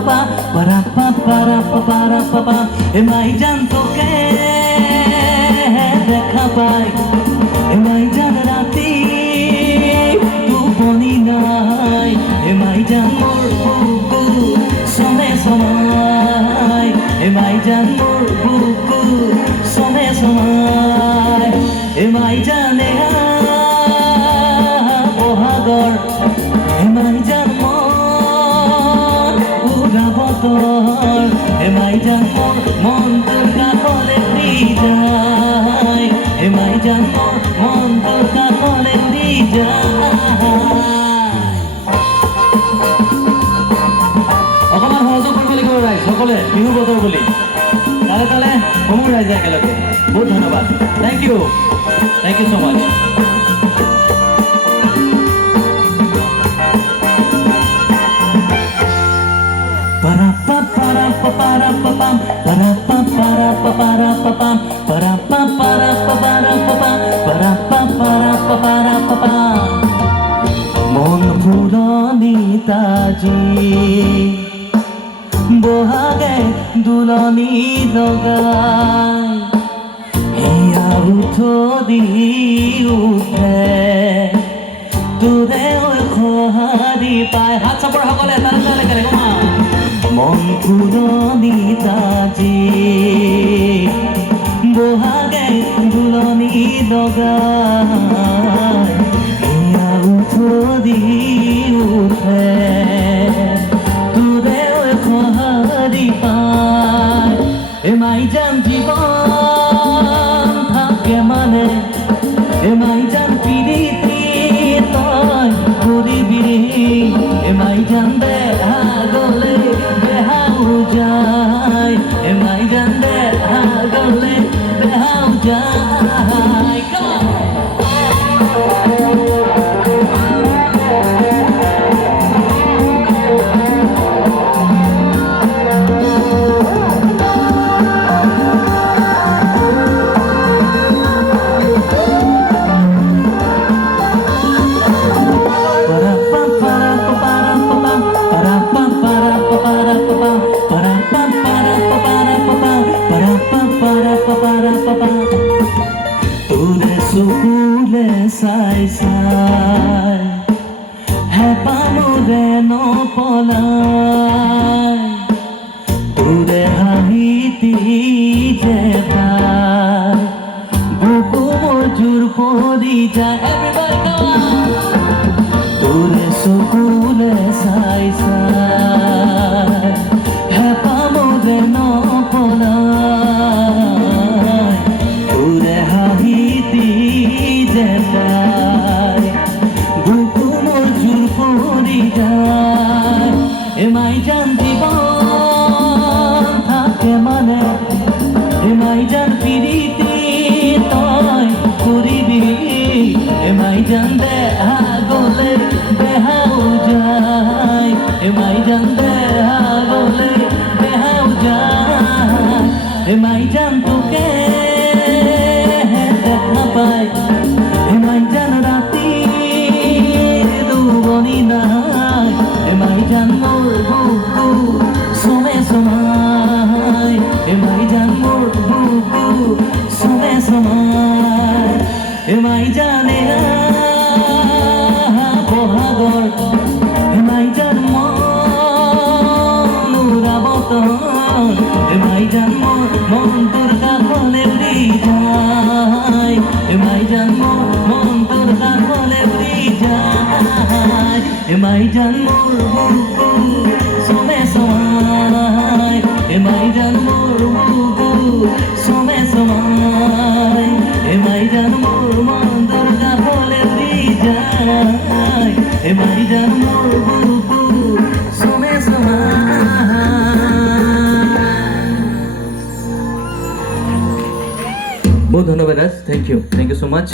pa para pa pa এমাই জান তোকে দেখা পাই এমাই জান রাতি টোপনি নাই এমাই জান মোর বুকু সমে সময় এমাই জান মোর বুকু সমে সময় এমাই জানে বহাগৰ এমাই জান মন উৰা বতৰ এমাই জান মোর মন তোর কাকলে দি যায় এমাই জান মোর মন তোর কাকলে দি যায় অকমান সহযোগ কৰিব লাগিব ৰাইজ সকলে বিহু বতৰ বুলি তালে তালে সমূহ ৰাইজে একেলগে বহুত ধন্যবাদ থ্যাংক ইউ সো মাচ para pa para pa para pa pam para pa para pa para pa pam para pa para pa para pa pam para pa para pa para pa pam মন ফুলনি তাজি বহাগে দুলনি লগাই হিয়া উঠো দি উঠে তোৰে খহাৰি পাই হাত চাপৰ সকলে তালে তালে কেনে কমা মন ফুলনি তাজি বহাগে দুলনি লগাই হিয়া উঠো দি উঠে তোৰে খহাৰি পাই এমাই জান জীৱন থাকে মানে এমাই জান পিৰিতি তই কৰিবি এমাই জান বেহা গলে বেহাও যায় এমাই জান বেহা গলে বেহাও যায় তোরে চকুলে চাই চাই হেঁপাহ মোৰে নপলাই তোৰে হাঁহিতি যে তাই বুকু মোৰ জোৰ পৰি যায় তোৰে চকুলে চাই চাই হেঁপাহ মোৰে নপলাই তোৰে হাঁহিতি যে তাই বুকু মোৰ জোৰ পৰি যায় এমাই জান জীৱন থাকে মানে এমাই জান পিৰিতি তই কৰিবি এমাই জান বেহা গলে বেহাও যায় এমাই জান বেহা গলে বেহাও যায় এমাই জান তোকে দেখা পাই এমাই জান রাতি দুবনি নাই এমাই জান মোর বুকু সমে সময় এমাই জান মোর বুকু সমে সময় এমাই জানে বহাগৰ এমাই জান মন উৰা বতৰ এমাই জান মোর মন তোর কাকলে দি যায় এমাই জান মোর মন তোর কাকলে দি যায় এমাই জান মোর বুকু সমে সময় এমাই জান মোর বুকু সমে সময় এমাই জান মোর মন তোর কাকলে দি যায় এমাই জান মোর বুকু সমে সময় बहुत धन्यवाद थैंक यू सो मच